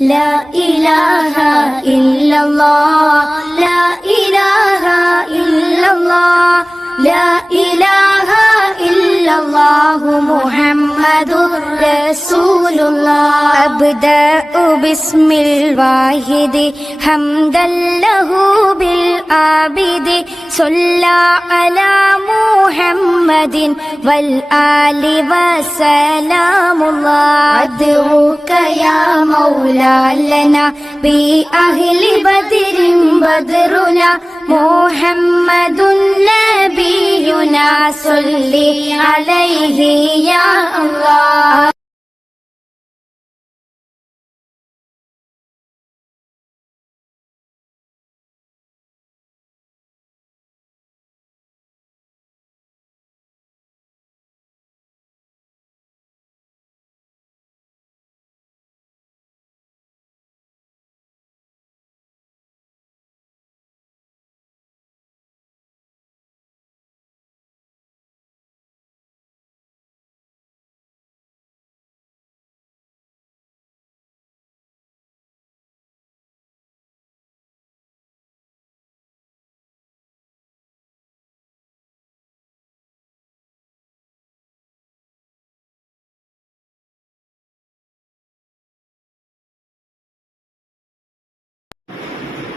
لا إله إلا الله لا إله إلا الله لا إله إلا الله محمد رسول الله أبدأ باسم الواحد حمدا له بالعابد صلى على محمد والآل وسلام الله أدعوك يا مولا لنا بأهل بدر بدرنا محمد نبينا صل عليه يا الله.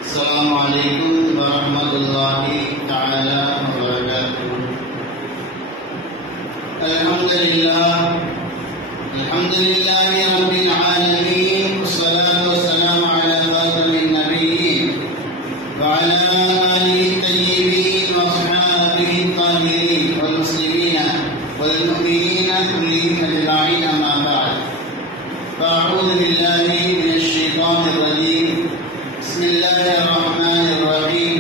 السلام عليكم ورحمة الله تعالى وبركاته. الحمد لله رب العالمين، والصلاة والسلام على خاتم النبيين وعلى آله الطيبين وأصحابه الطاهرين والمسلمين والمؤمنين كلهم أجمعين، أما بعد، فأعوذ بالله من الشيطان الرجيم. بسم الله الرحمن الرحيم.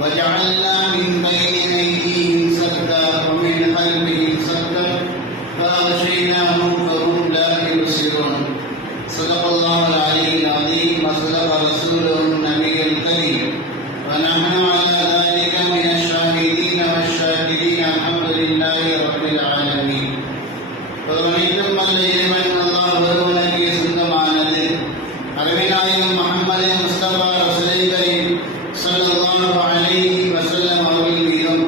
وجعلنا من بين أيديهم سدا ومن خلفهم سدا فأغشيناهم فهم لا يبصرون. صدق الله العلي العظيم وصدق رسوله النبي الكريم، ونحن على ذلك من الشاهدين والشاكرين. الحمد لله رب العالمين. فأمنتم الليل الله ஒருவனுக்கு சொந்தமானது. அரவிநாயகம் முஹம்மது முஸ்தபா ரசூலை கரீம் ஸல்லல்லாஹு அலைஹி வஸல்லம் அவர்கள் மீதும்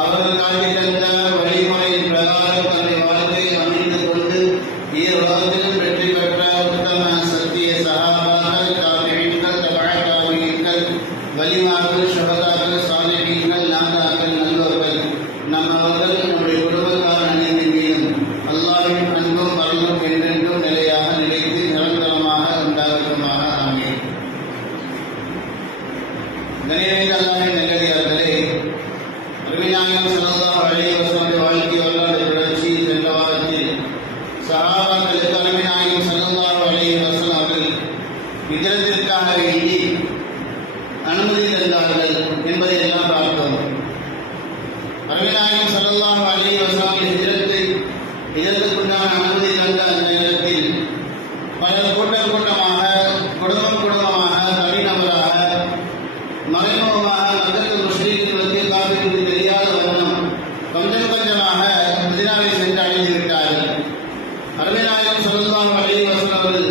அவர்கள் காட்டித் தந்த வழிமுறையின் பிரகாரம் தன்னுடைய வாழ்க்கையை அமைத்துக் கொண்டு உலகத்திலும் வெற்றி பெற்ற உத்தம சத்திய சஹாபாக்கள், தாபிஈன்கள், தபஅ தாபிஈன்கள், வலிமார்கள், ஷுஹதாக்கள், சாலிஹீன்கள், நாதாக்கள், நல்லோர்கள், நம் அவர்கள் நம்முடைய குடும்பக்கார அனைவரின் மீதும் அல்லாஹ்வின் அன்பும் அருளும் என்றென்றும் நிலையாக நிலைத்து நிரந்தரமாக உண்டாகட்டுமாக. ஆமீன். கண்ணியமிக்க அல்லாஹ்வின் நல்லடியார்களே, நபிநாயகம் ஸல்லல்லாஹு அலைஹி வஸல்லம் வாழ்க்கை வரலாற்றை தொடர்ச்சி சென்ற வாரத்தில் சஹாபாக்களுக்கு நபிநாயகம் ஸல்லல்லாஹு அலைஹி வஸல்லம் அவர்கள் ஹிஜ்ரத்திற்காக வேண்டி அனுமதி தந்தார்கள் என்பதை எல்லாம் பார்த்தோம். நபிநாயகம் ஸல்லல்லாஹு அலைஹி வஸல்லம் ஹிஜ்ரத்துக்குண்டான அனுமதி தந்த அந்த நேரத்தில் பலர் கூட்டமாக, குடும்பமாக, தனிநபராக, மறைமுகமாக மக்கள் முஸ்லிம்களுக்கு காப்பீடு தெரியாத வண்ணம் கொஞ்சமாக மதீனாவை சென்று அடைந்து விட்டார்கள். நபிநாயகம் ஸல்லல்லாஹு அலைஹி வஸல்லம் அவர்கள்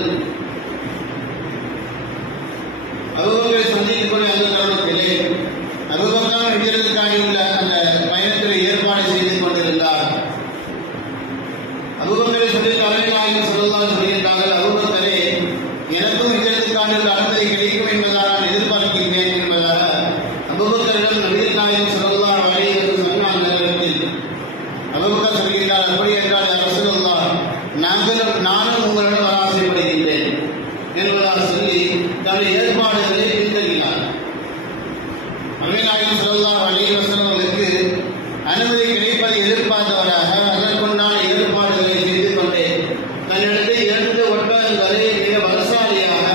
அபூபக்கரை சந்தித்துக் கொண்ட அந்த தருணத்திலே அபூபக்கர் ஹிஜ்ரத்துக்காக உள்ள அந்த பயணத்தில் ஏற்பாடு செய்து கொண்டிருந்தார். அபூபக்கரை சந்தித்து நபிநாயகம் ஸல்லல்லாஹு அலைஹி சொல்லியிருந்தார்கள், அபூபக்கரே, எனக்கும் ஹிஜ்ரத்துக்கான அனுமதி கிடைக்கும் என்பதாக நான் எதிர்பார்க்கிறேன் என்பதாக அபூபக்கரிடம் நபிநாயகம் ஸல்லல்லாஹு அலைஹி வஸல்லம் சொன்ன அந்த நேரத்தில் அபூபக்கர் சொல்கிறார், அப்படி என்றால் யா ரசூலல்லாஹ், நானும் உங்களிடம் வர ஆசைப்படுகின்றேன் என்பதாக சொல்லி தன்னுடைய ஏற்பாடுகளை பின்தங்கினார். நபிநாயகம் ஸல்லல்லாஹு அலைஹி வஸல்லம் அவர்களுக்கு அனுமதி கிடைப்பதை எதிர்பார்த்தவராக அதற்குண்டான ஏற்பாடுகளை செய்து கொண்டே தன்னிடத்தில் 2 ஒட்டகங்களை மிக பலசாலியாக,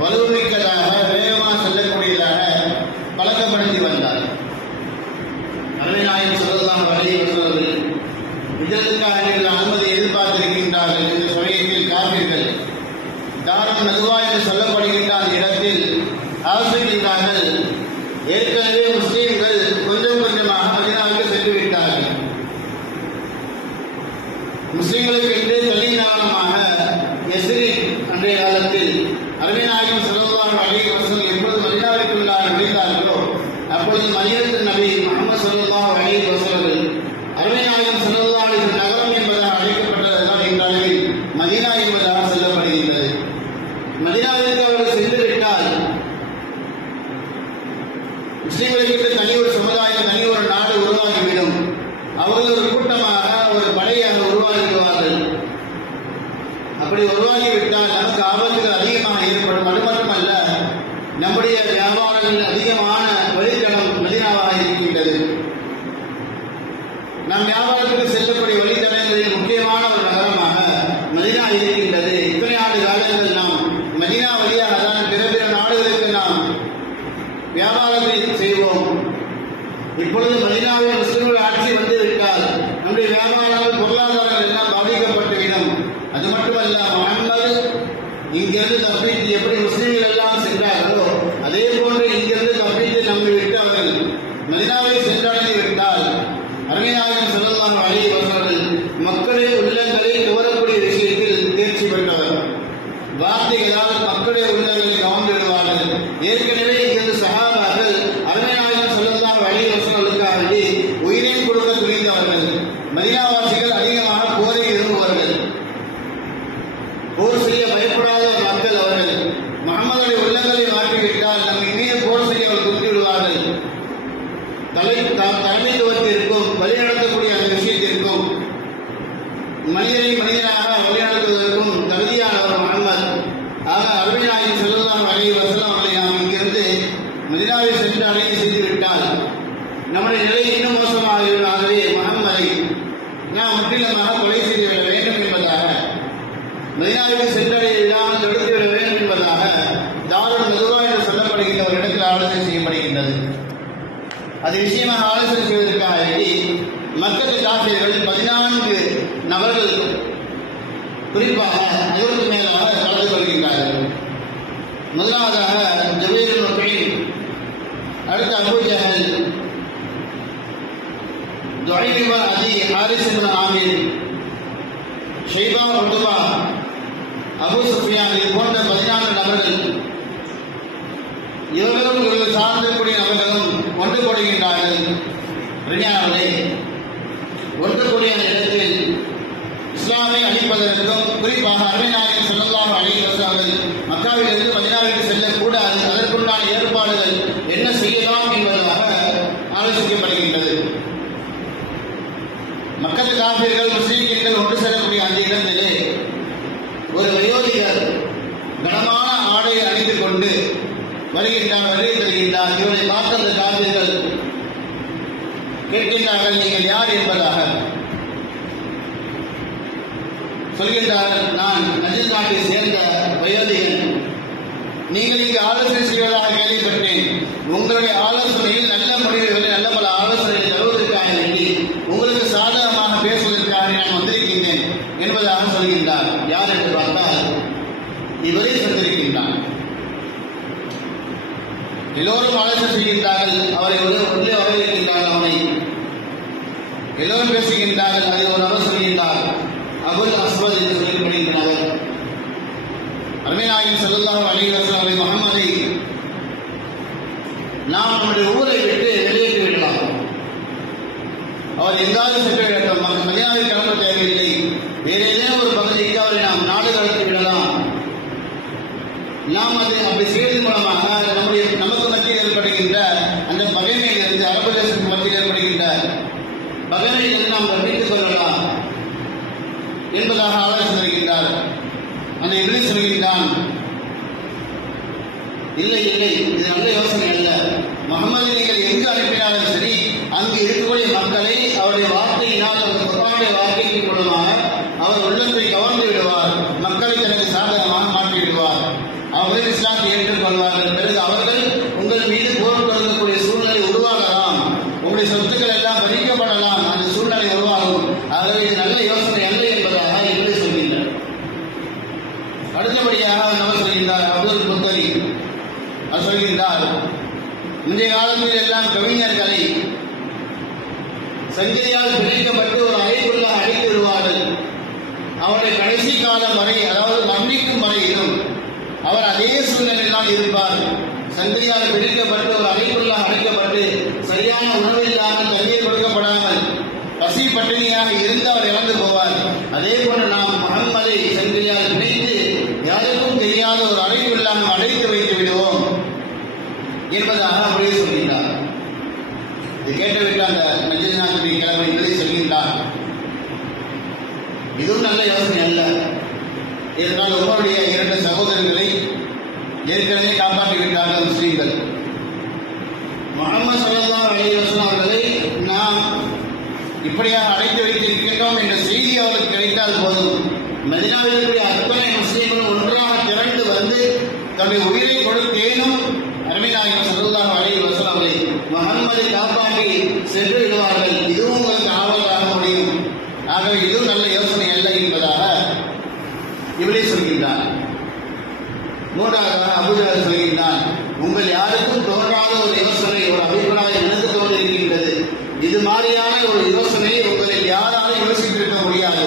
வலுமிக்கதாக, வேகமாக செல்லக்கூடியதாக பழக்கப்படுத்தி வந்தார். நபிநாயகம் ஸல்லல்லாஹு அலைஹி வஸல்லம் அவர்கள் ஹிஜ்ரத்துக்காக அனுமதி எதிர்பார்த்திருக்கின்றார்கள். இந்த சமயத்தில் காஃபிர்கள் தாரம் நதுவா என்று சொல்லப்படுகின்ற அந்த இடத்தில் ஆசிரியினார்கள். ஏற்கனவே முஸ்லீம்கள் கொஞ்சமாக மதீனாவுக்கு சென்று விட்டார்கள். முஸ்லீம்களுக்கு என்று தனிநாமமாக யஸ்ரிப் அன்றைய காலத்தில் ஸல்லல்லாஹு அலைஹி வஸல்லம் அருமை நாயகம் ஸல்லல்லாஹு அலைஹி வஸல்லம் நகரம் என்பதாக அழைக்கப்பட்டதுதான் இன்றைய மதீனா என்பதாக சொல்லப்படுகின்றது. மதீனாவிற்கு அவர்கள் சென்று விட்டால் முஸ்லிம்களுக்கு தனி ஒரு சமுதாயம், தனி ஒரு நாடு உருவாகிவிடும். அவர்கள் ஒரு கூட்டமாக ஒரு படையாக உருவாகிவிடுவார்கள். அப்படி உருவாகிவிட்டால் நமக்கு ஆபத்துகள் அதிகமாக ஏற்படும். அது மட்டுமல்ல, நம்முடைய வியாபாரங்கள் அதிகமான வழித்தடம் மதீனாவாக இருக்கின்றது. நம் வியாபாரத்துக்கு செல்லக்கூடிய வழித்தடங்களில் முக்கியமான ஒரு நகரமாக மதீனா இருக்கின்றது. இத்தனை ஆண்டு காலங்கள் நாம் மதீனா வழியாக தான் பிற பிற நாடுகளுக்கு நாம் வியாபாரத்தை செய்வோம். இப்பொழுது மதீனாவில் முஸ்லிம்கள் ஆட்சி வந்து விட்டால் நம்முடைய வியாபாரங்கள், பொருளாதாரங்கள் எல்லாம் பாதிக்கப்பட்டுவிடும். அது மட்டுமல்ல, முஹம்மது இங்கிருந்து தப்பித்து எப்படி முஸ்லிம்கள் எல்லாம் சென்றார்களோ அதே போன்று இங்கிருந்து தப்பித்து நம்மை விட்டு அவர்கள் மதீனாவை சென்றடைந்து விட்டால் அருமை நாயகம் ஸல்லல்லாஹு அலைஹி வஸல்லம் மக்களின் உள்ளங்களை கவரக்கூடிய விஷயத்தில் தேர்ச்சி பெற்றவர். வார்த்தைகளால் மக்களுடைய உள்ளங்களை கவர்ந்து விடுவார்கள். ஏற்கனவே இங்கிருந்து சஹாபாக்கள் அருமை நாயகம் ஸல்லல்லாஹு அலைஹி வஸல்லுக்காக வேண்டி உயிரையும் கொடுக்க துணிந்தவர்கள். மதீனாவாசிகள் அதிகமாக போரை விரும்புவார்கள். போர் செய்ய பயப்படாத மக்கள் அவர்கள். முஹம்மதுடைய உள்ளங்களை மாற்றிவிட்டால் நம் இங்கே போர் செய்ய அவர்கள் துணிந்து விடுவார்கள். தலைமைத்துவத்திற்கும் வழிநடத்தக்கூடிய அந்த விஷயத்திற்கும் மனிதனை மனிதனாக வழிநடத்துவதற்கும் தகுதியானவர் முஹம்மது. ஆக அருமை நாயகம் ஸல்லல்லாஹு அலைஹி வஸல்லம் அவர்களை நாம் இங்கிருந்து மதீனாவை சென்று அடைந்து செய்து விட்டால் நம்முடைய நிலை இன்னும் மோசமாகிவிடும். ஆகவே முஹம்மதை நாம் முற்றிலுமாக கொலை செய்துவிட வேண்டும் என்பதாக, மதீனாவுக்கு சென்றடைய விடாமல் எடுத்துவிட வேண்டும் என்பதாக தாருல் நதுவா என்று சொல்லப்படுகின்ற ஒரு இடத்தில் ஆலோசனை செய்யப்படுகின்றது. அது விஷயமாக ஆலோசனை செய்வதற்காக வேண்டி மக்கள் காஃபிர்கள் 14 நபர்கள் குறிப்பாக 20 மேலாக கலந்து கொள்கின்றார்கள். முதலாவதாக ஜுபைர் இப்னு முத்இம், அடுத்து அபூ ஜஹல், துஐப் இப்னு அதி, ஹாரிஸ் இப்னு ஆமிர், ஷைபா, உத்பா, அபூ சுஃபியான், இது போன்ற 14 நபர்கள். இவர்களும் இவர்கள் சார்ந்திருக்கக்கூடிய நபர்களும் ஒன்று கூடுகின்றார்கள். ரியானை ஒன்று கூடிய இடத்தில் இஸ்லாமை அழிப்பதற்கும், குறிப்பாக அருமை நாயகம் ஸல்லல்லாஹு அலைஹி வஸல்லம் மக்காவிலிருந்து மதீனாவிற்கு செல்லக்கூடாது, அதற்குண்டான ஏற்பாடுகள் என்ன செய்யலாம் என்பதாக ஆலோசிக்கப்படுகின்றது. மக்கள் காஃபிர்கள், முஸ்லிம்கள் ஒன்று செல்லக்கூடிய அந்த இடத்திலே ஒரு வயோதிகர் கனமான ஆடையை அணிந்து கொண்டு வருகின்றார், வருகை தருகின்றார். இவரை பார்த்த அந்த காஃபிர்கள் கேட்கின்றார்கள், நீங்கள் யார் என்பதாக. சொல்கின்றார்கள், நான் நஜ்த் நாட்டை சேர்ந்த வயோதிகன். நீங்கள் இங்கு ஆலோசனை செய்வதாக கேள்விப்பட்டேன். உங்களுடைய ஆலோசனையில் நல்ல முடிவுகளை, நல்ல பல ஆலோசனைகளை தருவதற்காக வேண்டி உங்களுக்கு சாதகமாக பேசுவதற்காக நான் வந்திருக்கின்றேன் என்பதாக சொல்கின்றார். யார் என்று பார்த்தால் இவரை சென்றிருக்கின்றார். எல்லோரும் ஆலோசனை செய்கின்றார்கள். அவரை உள்ளே வரவேற்கின்றார்கள். அவனை எல்லோரும் பேசுகின்றார்கள். அதை ஒரு நபர் சொல்கின்றார், அபுல் அஸ்வத் என்று சொல்லப்படுகின்றனர். அருமை நாயகம் ஸல்லல்லாஹு அலைஹி வஸல்லம் முஹம்மதை நாம் நம்முடைய ஊரை விட்டு வெளியேற்றி விடலாம். அவர் எங்காவது சென்று விடட்டும். மதீனாவை கிளம்ப தேவையில்லை. வேறு ஏதேனும் ஒரு பகுதிக்கு அவரை நாம் நாடு கடத்தி விடலாம். நாம் அதை அப்படி செய்வதன் மூலமாக நமக்கு மத்தியில் ஏற்படுகின்ற அந்த பகைமையிலிருந்து, அரபு தேசத்துக்கு மத்தியில் ஏற்படுகின்ற பகைமையிலிருந்து நாம் தப்பித்துக் கொள்ளலாம் என்பதாக ஆலோசனை தருகின்றார். அந்த இப்லீஸ் சொல்கின்றான், இல்லை இல்லை, இது நல்ல யோசனை அல்ல. முஹம்மதை நீங்கள் எங்கு அனுப்பினாலும் சரி, அங்கு இருக்கக்கூடிய மக்களை அவருடைய வார்த்தையினால், அவருடைய குர்ஆனுடைய வார்த்தையின் மூலமாக அவர் உள்ளத்தை கவர்ந்து விடுவார். மக்களை தனக்கு சாதகமாக மாற்றி விடுவார். அவர்கள் இஸ்லாத்தை ஏற்றுக்கொள்வார்கள். பிறகு அவர்கள் உங்கள் மீது போர் தொடங்கக்கூடிய சூழ்நிலை உருவாகலாம். உங்களுடைய சொத்துக்கள் எல்லாம் பறிக்கப்படலாம். அந்த சூழ்நிலை உருவாகும். ஆகவே இது நல்ல யோசனை அல்ல என்பதாக இப்படி சொல்கின்றார். அடுத்தபடியாக அவர் சொல்கின்றார், அப்துல் புத்தரி அவர் சொல்கின்றார், முந்தைய காலத்தில் எல்லாம் கவிஞர்களை சங்கிலியால் பிணைக்கப்பட்டு ஒரு அறைக்குள்ள அடைத்து விடுவார்கள். அவருடைய கடைசி காலம் வரை, அதாவது மரணிக்கும் வரையிலும் அவர் அதே சூழ்நிலையில்தான் இருப்பார். சங்கிலியால் பிடிக்கப்பட்டு ஒரு அறைக்குள்ள அடைக்கப்பட்டு சரியான உணவு இல்லாமல், தண்ணீர் பசி பட்டினியாக இருந்து அவர் இறந்து போவார். அதே போன்று நாம் முஹம்மதை சங்கிலியால் பிணைத்து யாருக்கும் தெரியாத ஒரு அறைக்குள் நாம் அடைத்து வைத்து விடுவோம் என்பதாக அவரே சொல்கின்றார். இது கேட்டுவிட்டு அந்த நஜ்ஜினாத்துடைய கிழமை என்பதை சொல்கின்றார். இதுவும் நல்ல யோசனை அல்ல. இதனால் உங்களுடைய 2 சகோதரர்களை ஏற்கனவே காப்பாற்றிவிட்டார்கள் முஸ்லீம்கள். முஹம்மது ஸல்லல்லாஹு அலைஹி வஸல்லம் அவர்களை நாம் இப்படியாக அடைத்து வைத்திருக்கின்றோம் என்ற செய்தி அவருக்கு கிடைத்தால் போதும், மதீனாவில் இருக்கக்கூடிய அத்தனை முஸ்லீம்களும் ஒன்றாக திரண்டு வந்து தன்னுடைய உயிரை கொடுத்தேனும் அருமை நாயகம் ஸல்லல்லாஹு அலைஹி வஸல்லம் அவர்களை முஹம்மதை காப்பாற்றி சென்று விடுவார்கள். இதுவும் உங்களுக்கு ஆவலாக முடியும். ஆகவே இதுவும் நல்ல யோசனை அல்ல என்பதாக இவரே சொல்கின்றார். மூன்றாவதாக அபூ ஜஹல் சொல்கின்றான், உங்கள் யாருக்கும் தோன்றாத ஒரு யோசனை ஒரு அபிப்பிராயம் எனக்கு தோன்றிருக்கின்றது. இது மாதிரியான ஒரு யோசனை உங்களில் யாராலும் யோசித்திருக்க முடியாது.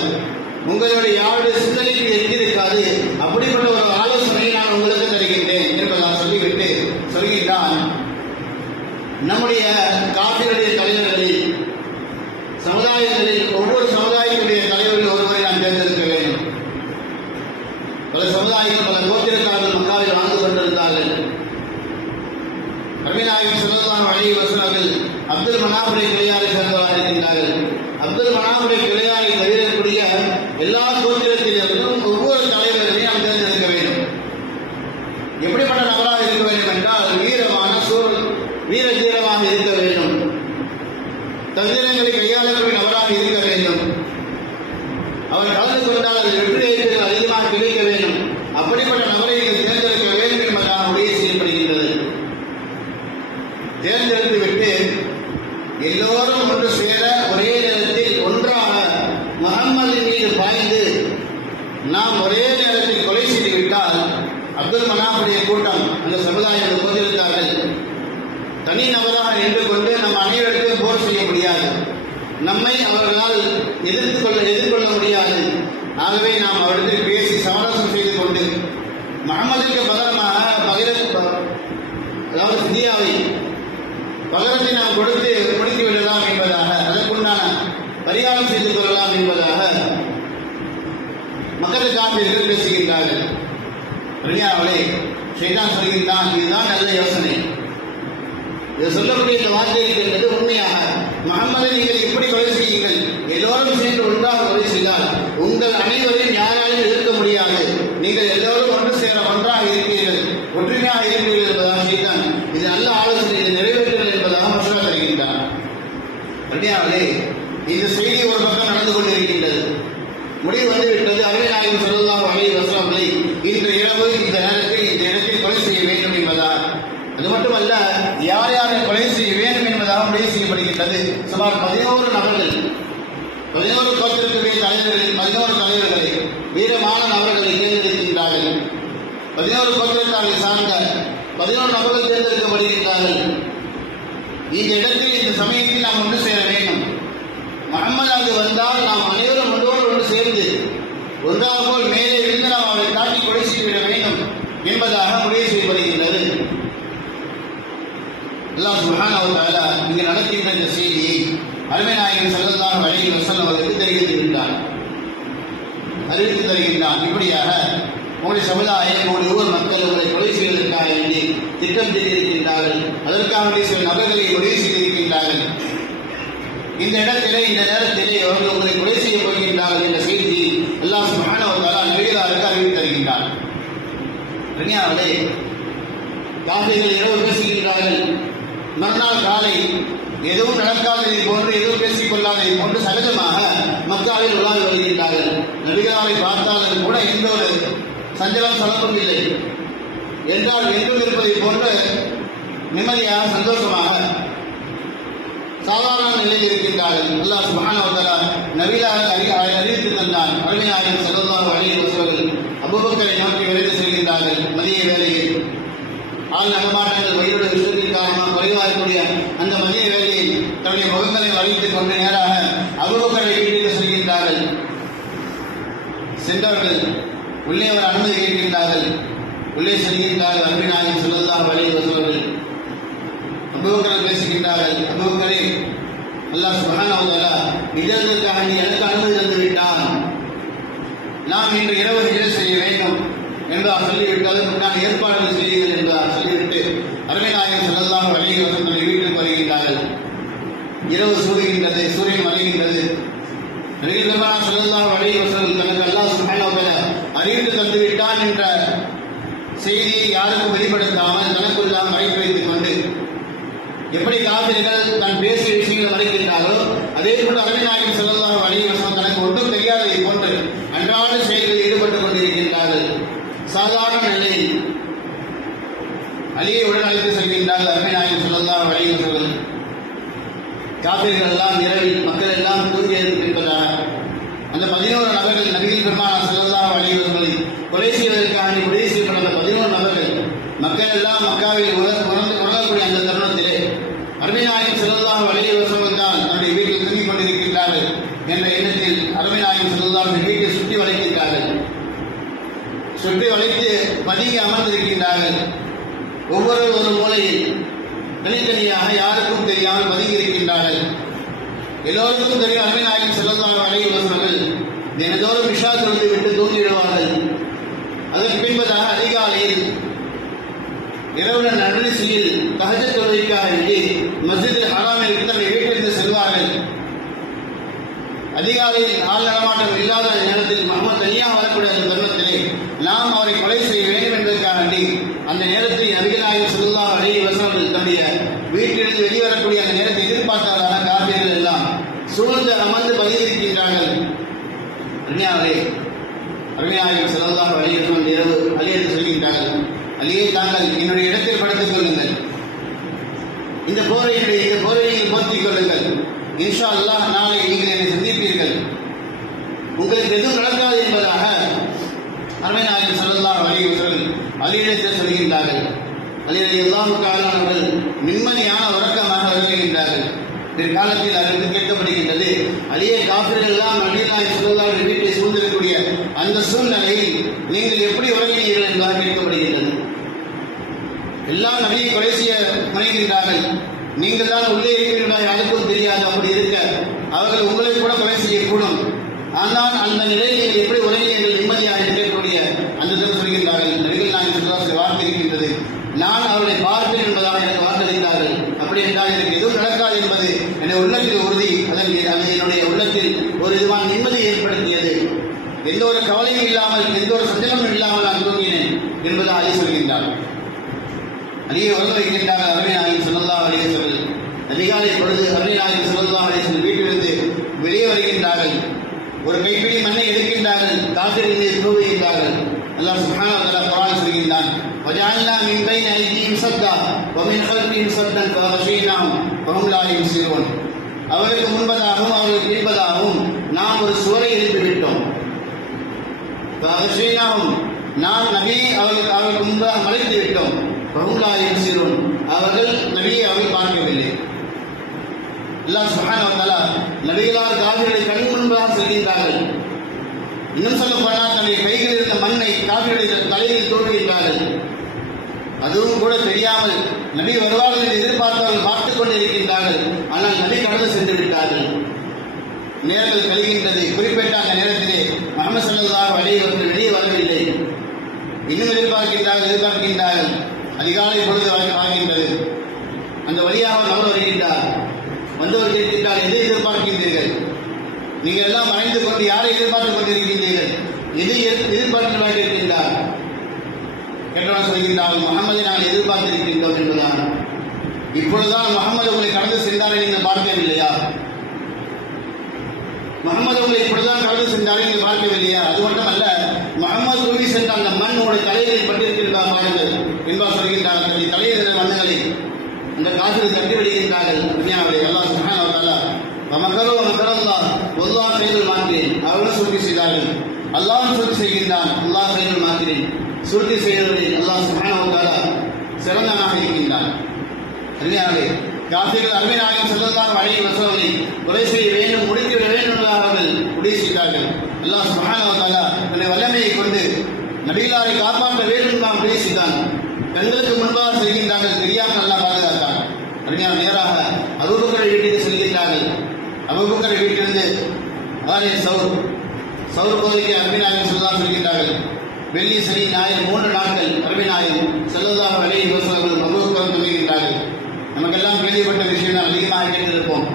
உங்களுடைய யாருடைய சிந்தனைக்கு எட்டிருக்காது. அப்படிப்பட்ட ஒரு ஆலோசனையை நான் உங்களுக்கு தருகின்றேன் என்பதாக சொல்லிவிட்டு சொல்கின்றான், நம்முடைய காபிர்களுடைய தலைவர்களில் சமுதாயங்களில் ஒவ்வொரு சமுதாயத்துடைய தலைவர்கள் ஒருவரை நாம் தேர்ந்தெடுக்க வேண்டும். பல சமுதாயங்கள் பல கோத்திரக்காரர்கள் மக்காவில் வாழ்ந்து கொண்டிருந்தார்கள். நபி நாயகம் ஸல்லல்லாஹு அலைஹி வஸல்லம் அப்துல் மனாஃபுடைய கிளையாரை சேர்ந்தவராக இருக்கின்றார்கள். அப்துல் மனாஃபுடைய கிளையாரை தவிரக்கூடிய எல்லா கோத்திரத்திலிருந்தும் ஒவ்வொரு தலைவர்களையும் நாம் தேர்ந்தெடுக்க வேண்டும். எப்படிப்பட்ட நபராக இருக்க வேண்டும் என்றால் வீரமான வீர தீரமாக இருக்க வேண்டும். தந்திரங்களை கையாளக்கூடிய நபராக இருக்க வேண்டும். அவர் கலந்து கொண்டால் அது வெற்றியை அதிகமாக கிடைக்க வேண்டும். அப்படிப்பட்ட நபரை தேர்ந்தெடுக்க வேண்டும் என்பதாக உடைய செய்யப்படுகின்றது. தேர்ந்தெடுத்து விட்டு எல்லோரும் ஒன்று சேர ஒரே நேரத்தில் ஒன்றாக முஹம்மதின் மீது பாய்ந்து நாம் ஒரே நேரத்தில் கொலை செய்துவிட்டால் அப்துல் மனாஃபுடைய கூட்டம் அந்த சமுதாயம் கொண்டிருந்தார்கள். தனி நபராக நின்று கொண்டு நம் அனைவருக்கும் போர் செய்ய முடியாது. நம்மை அவர்களால் எதிர்கொள்ள முடியாது. ஆகவே நாம் அவரிடத்தில் பேசி சமரசம் செய்து கொண்டு முஹம்மதுக்கு பகரமாக அதாவது சிரியாவை பகரத்தை நாம் கொடுத்து முடித்து விடலாம் என்பதாக, அதற்குண்டான பரிகாரம் செய்து கொள்ளலாம் என்பதாக மக்கள் காப்பீர்கள் பேசுகின்றார்கள். அவளே ஷைத்தான் சொல்கின்றான், இதுதான் நல்ல யோசனை. இது சொல்லக்கூடிய இந்த வார்த்தை இருக்கின்றது உண்மையாக. முஹம்மதை நீங்கள் இப்படி கொலை செய்யுங்கள், எல்லோரும் சேர்ந்து ஒன்றாக கொலை செய்தால் உங்கள் அனைவரையும் யாராலும் எதிர்க்க முடியாது. நீங்கள் எல்லோரும் ஒன்று சேர ஒன்றாக இருக்கிறீர்கள், ஒற்றுமையாக இருக்கிறீர்கள் என்பதாக ஷைத்தான் இது நல்ல ஆலோசனை, இதை நிறைவேற்றுங்கள் என்பதாக மசூரா தருகின்றார். அவளே இந்த செய்தி ஒரு பக்கம் நடந்து கொண்டிருக்கின்றது. முடிவு வந்துவிட்டது. அருமை நாயகம் ஸல்லல்லாஹு அலைஹி வஸல்லம் அவர்களை இன்று இரவு இந்த நேரத்தில் இந்த இடத்தில் கொலை செய்ய வேண்டும் என்பதால், அது மட்டுமல்ல யார் யாரை கொலை செய்ய வேண்டும் என்பதாக முடிவு செய்யப்படுகின்றது. சுமார் 11 நபர்கள், 11 கோத்திரத்துடைய தலைவர்களில் 11 தலைவர்களை வீரமான நபர்களை தேர்ந்தெடுக்கின்றார்கள். 11 கோத்திரத்தாரை சார்ந்த 11 நபர்கள் தேர்ந்தெடுக்கப்படுகின்றார்கள். இந்த இடத்தில் இந்த சமயத்தில் நாம் ஒன்று சேர வேண்டும். முஹம்மது அங்கு வந்தால் நாம் அனைவரும் ஒன்றோடு ஒன்று சேர்ந்து ஒன்றாக போல் மேலே இருந்து நாம் அவரை தாக்கி கொலை செய்துவிட வேண்டும் என்பதாக முடிவு செய்யப்படுகின்றது. அல்லாஹ் சுப்ஹானஹு வ தஆலா இங்கு நடக்கின்ற இந்த செய்தியை அருமை நாயகம் ஸல்லல்லாஹு அலைஹி வஸல்லம் அவர்களுக்கு அறிவித்து தருகின்றான். இப்படியாக உங்களுடைய சமுதாயம், உங்களுடைய ஊர் மக்கள் உங்களை கொலை செய்வதற்காக வேண்டி திட்டம் செய்திருக்கின்றார்கள். அதற்காக சில நபர்களை முடிவு செய்திருக்கின்றார்கள். இந்த இடத்திலே இந்த நேரத்திலே அவர்கள் உங்களை கொலை செய்ய போகின்றார்கள் என்ற செய்தி அல்லாஹ் சுப்ஹானஹு வ தஆலா நபிகளாருக்கு அறிவித்து தருகின்றார். அவளே காஃபிர்கள் இரவு பேசுகின்றார்கள். மறுநாள் காலை எதுவும் நடக்காததை போன்று, எதுவும் பேசிக் கொள்ளாததை போன்று சகஜமாக மக்காவில் உலாவி வருகின்றார்கள். நபிகளாரை பார்த்தாலும் கூட எந்த ஒரு சஞ்சலம் சலப்பும் இல்லை என்றால் என்றும் இருப்பதை போன்று நிம்மதியாக சந்தோஷமாக சாதாரண நிலையில் இருக்கின்றார்கள். அல்லாஹ் சுப்ஹானஹு வ தஆலா நபிகளாரை அறிவித்து தந்தான். அருமை நாயகம் ஸல்லல்லாஹு அலைஹி வஸல்லம் அபூபக்கரை நோக்கி விரைந்து செல்கின்றார்கள். மதிய வேளையில் ஆள் நடமாட்டங்கள் வயிறுடைய விஷயத்தின் காரணமாக குறைவாகக்கூடிய அந்த மதிய வேளையில் தன்னுடைய முகங்களை வளைத்துக் கொண்டு நேராக அபூபக்கரை வீட்டிற்கு செல்கின்றார்கள். சென்றவர்கள் உள்ளே ஒரு அனுமதி கேட்கின்றார்கள். உள்ளே செல்கின்றார்கள். அருமை நாயகம் ஸல்லல்லாஹு அலைஹி வஸல்லம் அபூபக்கரை பேசுகின்றார்கள். அபூபக்கரே, அல்லாஹ் சுப்ஹானஹு வ தஆலா ஹிஜ்ரத்திற்காக எனக்கு அனுமதி தந்து விட்டான். நாம் இன்று இரவு ஹிஜ்ரத் செய்ய வேண்டும் என்பதாக சொல்லிவிட்டு அதற்கு நான் ஏற்பாடுகள் செய்யுங்கள் என்பதாக சொல்லிவிட்டு அருமை நாயகம் ஸல்லல்லாஹு அலைஹி வஸல்லம் வீட்டுக்கு வருகின்றார்கள். இரவு சூடுகின்றது, சூரியன் மறைகின்றது. நபிகள் பெருமானார் ஸல்லல்லாஹு அலைஹி வஸல்லம் தனக்கு அல்லாஹ் சுப்ஹானஹு வ தஆலா அறிவித்து தந்து விட்டான் என்ற செய்தியை யாருக்கும் வெளிப்படுத்தாமல் தனக்குள்ளாக மறைத்து வைத்துக் கொண்டு எப்படி காபிர்கள் தான் பேசிய விஷயங்களை மறைக்கின்றார்களோ அதே போன்று அருமை நாயகம் ஸல்லல்லாஹு அலைஹி வஸல்லம் தனக்கு ஒன்றும் தெரியாததை போன்று அன்றாட செயல்களில் ஈடுபட்டுக் கொண்டிருக்கின்றார்கள். சாதாரண நிலையில் அலியை உடன் அழைத்து செல்கின்றார்கள் அருமை நாயகம் ஸல்லல்லாஹு அலைஹி வஸல்லம். காபிர்கள் எல்லாம் இரவில் மக்கள் எல்லாம் தூங்கியது என்பதாக அந்த 11 நபர்கள் நபிகள் பெருமானார் ஸல்லல்லாஹு அலைஹி வஸல்லம் கொலை செய்வதற்காக உதவி செய்யப்பட்ட அந்த 11 நபர்கள் மக்கள் எல்லாம் மக்காவில் உணரக்கூடிய அந்த தருணத்திலே அருமை நாயகம் ஸல்லல்லாஹு அலைஹி வஸல்லம் தான் தன்னுடைய வீட்டில் தூங்கிக் கொண்டிருக்கின்றார்கள் என்ற எண்ணத்தில் அருமை நாயகம் ஸல்லல்லாஹு அலைஹி வீட்டை சுற்றி வளைக்கின்றார்கள். சுற்றி வளைத்து பதுங்கி அமர்ந்திருக்கின்றார்கள். ஒவ்வொரு ஒரு மூலையில் தனித்தனியாக யாருக்கும் தெரியாமல் பதுங்கி இருக்கின்றார்கள். எல்லோருக்கும் தெரியும் அருமை நாயகம் ஸல்லல்லாஹு அலைஹி வஸல்லம் தினந்தோறும் இஷா தொழுது விட்டு தூங்கிடுவார்கள். அதற்கு பின்பதாக அதிகாலையில் இரவு நடுநிசையில் தஹஜ்ஜத் தொழுகைக்காக வேண்டி மஸ்ஜிதுல் ஹராமில் தன்னுடைய வீட்டிலிருந்து செல்வார்கள். அதிகாலையில் ஆள் நடமாட்டம் இல்லாத நேரத்தில் முகமது தனியாக வரக்கூடிய அந்த தருணத்திலே நாம் அவரை கொலை செய்ய வேண்டும் என்பதற்காக வேண்டி அந்த நேரத்தில் நபிகள் நாயகம் ஸல்லல்லாஹு அலைஹி வஸல்லம் தன்னுடைய வீட்டிலிருந்து வெளிவரக்கூடிய அந்த நேரத்தை எதிர்பார்த்ததாக காபிர்கள் எல்லாம் சூழ்ந்து அமர்ந்து பதிவிருக்கின்றார்கள். அருமை நாயகம் ஸல்லல்லாஹு அலைஹி வஸல்லம் இரவு அலியிடம் சொல்கின்றார்கள், அலியை தாங்கள் என்னுடைய இடத்தில் படுத்துக் கொள்ளுங்கள், இந்த போரையை போர்த்திக் கொள்ளுங்கள், இன்ஷா அல்லாஹ் நாளை நீங்கள் என்னை சந்திப்பீர்கள், உங்களுக்கு எதுவும் நடக்காது என்பதாக அருமை நாயகம் ஸல்லல்லாஹு அலைஹி வஸல்லம் அலியிடத்தில் சொல்கின்றார்கள். அலி ரலியல்லாஹு தஆலா அவர்கள் நிம்மதியான உறக்கமாக விளங்குகின்றார்கள். பிற்காலத்தில் அதற்கு கேட்கப்படுகின்றது, அலியை காபிர்கள் எல்லாம் நபிகள் நாயகம் ஸல்லல்லாஹு அலைஹி வீட்டை சூழ்ந்திருக்கக்கூடிய அந்த சூழ்நிலையில் நீங்கள் எப்படி உறங்கினீர்கள் என்பதாக கேட்கப்படுகின்றது. எல்லாம் நபியை கொலை செய்ய முனைகின்றார்கள், நீங்கள் தான் உள்ளே இருக்கிறீர்கள், யாருக்கும் தெரியாது. அப்படி இருக்க அவர்கள் உங்களை கூட கொலை செய்யக்கூடும். ஆனால் அந்த நிலையில் நீங்கள் எப்படி உறங்கினீர்கள் நிம்மதியாக இருக்கக்கூடிய அந்த சொல்கின்றார்கள். நபிகள் நாயகம் ஸல்லல்லாஹு அலைஹி வார்த்தை இருக்கின்றது, நான் அவர்களை பார்ப்பேன் என்பதாக எனக்கு வாக்களித்தார்கள். அப்படி என்றால் எனக்கு எதுவும் நடக்காது என்பது என்னுடைய உள்ளத்தில் உறுதி. அது என்னுடைய உள்ளத்தில் ஒரு விதமான நிம்மதியை ஏற்படுத்தியது. எந்த ஒரு கவலையும் இல்லாமல், எந்த ஒரு சஞ்சலமும் இல்லாமல் நான் தூங்கினேன் என்பதாக அலி சொல்கின்றார். அலியை உறங்க வைக்கின்றார்கள் அருமை நாயகம் ஸல்லல்லாஹு அலைஹி வஸல்லம். அதிகாலை பொழுது அருமை நாயகம் ஸல்லல்லாஹு அலைஹி வஸல்லம் வீட்டிலிருந்து வெளியே வருகின்றார்கள். ஒரு கைப்பிடி மண்ணை எடுக்கின்றார்கள், காற்றின் மீது தூவுகின்றார்கள். அல்லாஹ் சுப்ஹானஹு வ தஆலா குர்ஆனில் சொல்கின்றான், وَجَعَلْنَا مِنْ بَيْنِ أَيْدِيهِمْ سَدًّا وَمِنْ خَلْفِهِمْ سَدًّا فَأَغْشَيْنَاهُمْ فَهُمْ لَا يُبْصِرُونَ. அவர்களுக்கு முன்பதாகவும் அவர்களுக்கு பின்பதாகவும் நாம் ஒரு சுவரை எழுப்பி விட்டோம். فَأَغْشَيْنَاهُمْ நாம் நபியை அவர்களுக்கு முன்பாக மறைத்து விட்டோம். فَهُمْ لَا يُبْصِرُونَ அவர்கள் நபியை அவர்கள் பார்க்கவில்லை. அல்லாஹ் சுப்ஹானஹு வ தஆலா நபிகளார் காபிர்களை கண் முன்பாக செல்கின்றார்கள். இன்னும் சொல்ல போனால் தன்னுடைய கைகளில் இருந்த மண்ணை காபிர்களுடைய தலையில் தோற்றுகின்றார்கள். அதுவும் கூட தெரியாமல் நபி வருவார்கள் என்று எதிர்பார்த்தவர்கள் பார்த்துக் கொண்டிருக்கின்றார்கள். ஆனால் நபி கடந்து சென்று விட்டார்கள். நேரங்கள் கழிகின்றது. குறிப்பிட்ட அந்த நேரத்திலே முஹம்மது ஸல்லல்லாஹு அலைஹி வஸல்லம் வெளியே வரவில்லை. இன்னும் எதிர்பார்க்கின்றார்கள். அதிகாலை பொழுது ஆகின்றது. அந்த வழியாக நபர் வருகின்றார். வந்தவர் கேட்கின்றார், எதை எதிர்பார்க்கின்றீர்கள்? நீங்கள் எல்லாம் மறைந்து கொண்டு யாரை எதிர்பார்த்துக் கொண்டிருக்கின்றீர்கள்? எதை எதிர்பார்த்து இருக்கின்றார் என்றால் சொல்கின்றார், முகமதை நான் எதிர்பார்த்திருக்கின்றோம் என்பதால். இப்பொழுதுதான் முகமது உங்களை கடந்து சென்றாரை நீங்கள் பார்க்கவில்லையா? முகமது உங்களை இப்பொழுதுதான் கடந்து சென்றாரை நீங்கள் பார்க்கவில்லையா? அது மட்டும் அல்ல, முகமது தூவி சென்ற அந்த மண் உடைய தலையில் பட்டிருக்கின்றார் பாருங்கள் என்பார் சொல்கின்றார்கள். தன்னுடைய தலையில் இருந்த மண்ணுகளை அந்த காசில் தட்டி விடுகின்றார்கள். அல்லாஹ் சுப்ஹானஹு வ தஆலா அவர்களும் சுருத்தி செய்தார்கள். அல்லாஹ் சுருத்தி செய்கின்றான். அல்லாஹ் கைகள் மாத்திரேன் சுருத்தி செய்தவர்கள் அல்லாஹ் சுப்ஹானஹு வ தஆலா சிறந்தவனாக இருக்கின்றான். காபிர்கள் அருமை நாயகம் ஸல்லல்லாஹு அலைஹி வஸல்லம் கொலை செய்ய வேண்டும், முடிக்க வேண்டும் என்பதாக அவர்கள் முடிவு செய்தார்கள். அல்லாஹ் சுப்ஹானஹு வ தஆலா தன்னுடைய வல்லமையை கொண்டு நபிகளாரை காப்பாற்ற வேண்டும் என்பதாக முடிவு செய்தான். கண்களுக்கு முன்பாக செய்கின்றார்கள், தெரியாமல் நல்லா பாதுகாத்தார். நேராக அபூபக்கர் வீட்டுக்கு செல்கின்றார்கள். அபூபக்கர் வீட்டிலிருந்து வாரே சௌர் பகுதிக்கு அருமைநாயகம் ஸல்லல்லாஹு சொல்கின்றார்கள், வெள்ளி சனி ஞாயிறு 3 நாட்கள் அருமைநாயகம் ஸல்லல்லாஹு அலைஹி வஸல்லம் அபூபக்கர் சொல்கின்றார்கள். நமக்கெல்லாம் கேள்விப்பட்ட விஷயம் தான், அதிகமாக கேட்டிருப்போம்.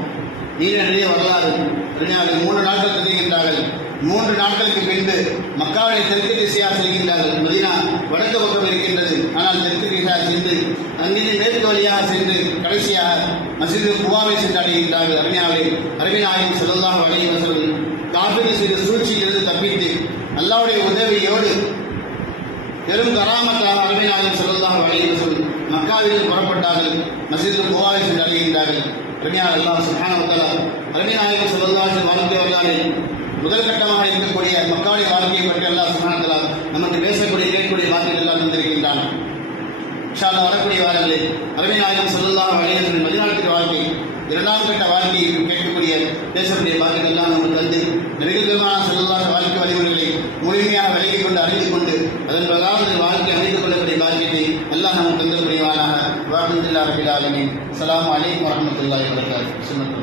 நிறைய வரலாறு. 3 நாட்கள் தருகின்றார்கள். 3 நாட்களுக்கு பின்பு மக்காவை தெற்கு திசையாக செல்கின்றார்கள். மதீனா வடக்கு பக்கம் இருக்கின்றது. ஆனால் தெற்கு திசையாக சென்று அங்கிருந்து மேற்கு வழியாக சென்று கடைசியாக மஸ்ஜிது குபாவை சென்று அடைகின்றார்கள். அருமைநாயகம் ஸல்லல்லாஹு அலைஹி வஸல்லம் காஃபிர்கள் செய்த சூழ்ச்சியிலிருந்து தப்பித்து அல்லாஹ்வுடைய உதவியோடு பெரும் கராமத்தாக அருமைநாயகம் ஸல்லல்லாஹு அலைஹி வஸல்லம் மக்காவில் புறப்பட்டார்கள். மஸ்ஜிது குபாவை சென்று அடைகின்றார்கள். அல்லாஹ் சுப்ஹானஹு வ தஆலா அருமைநாயகம் ஸல்லல்லாஹு அலைஹி வஸல்லம் வாழ்க்கை வரலாறு முதல் கட்டமாக இருக்கக்கூடிய மக்காவுடைய வாழ்க்கையை பற்றி அல்லாஹ் சுப்ஹானஹு வ தஆலா நமக்கு பேசக்கூடிய கேட்கக்கூடிய வார்த்தைகள் எல்லாம் தந்திருக்கின்றான். இன்ஷா அல்லாஹ் வரக்கூடிய வாரங்களில் அருமைநாயகம் ஸல்லல்லாஹு அலைஹி வஸல்லம் மதீனாவுடைய வாழ்க்கை, 2ஆம் கட்ட வாழ்க்கையை கேட்கக்கூடிய பேசக்கூடிய வார்த்தைகள் எல்லாம் நமக்கு தந்து நபிகள் பெருமானார் ஸல்லல்லாஹு அலைஹி வாழ்க்கை வழிமுறைகளை முழுமையாக விலகிக் கொண்டு அறிந்து கொண்டு அதன் பிரகாரம் வாழ்க்கை அமைத்துக் கொள்ளக்கூடிய பாக்கியத்தை அல்லாஹ் நமக்கு தந்து புரிவானாக. வஅல்ஹம்துலில்லாஹி ரப்பில் ஆலமீன். அஸ்ஸலாமு அலைக்கும் வரஹ்மத்துல்லாஹி வபரகாத்துஹு.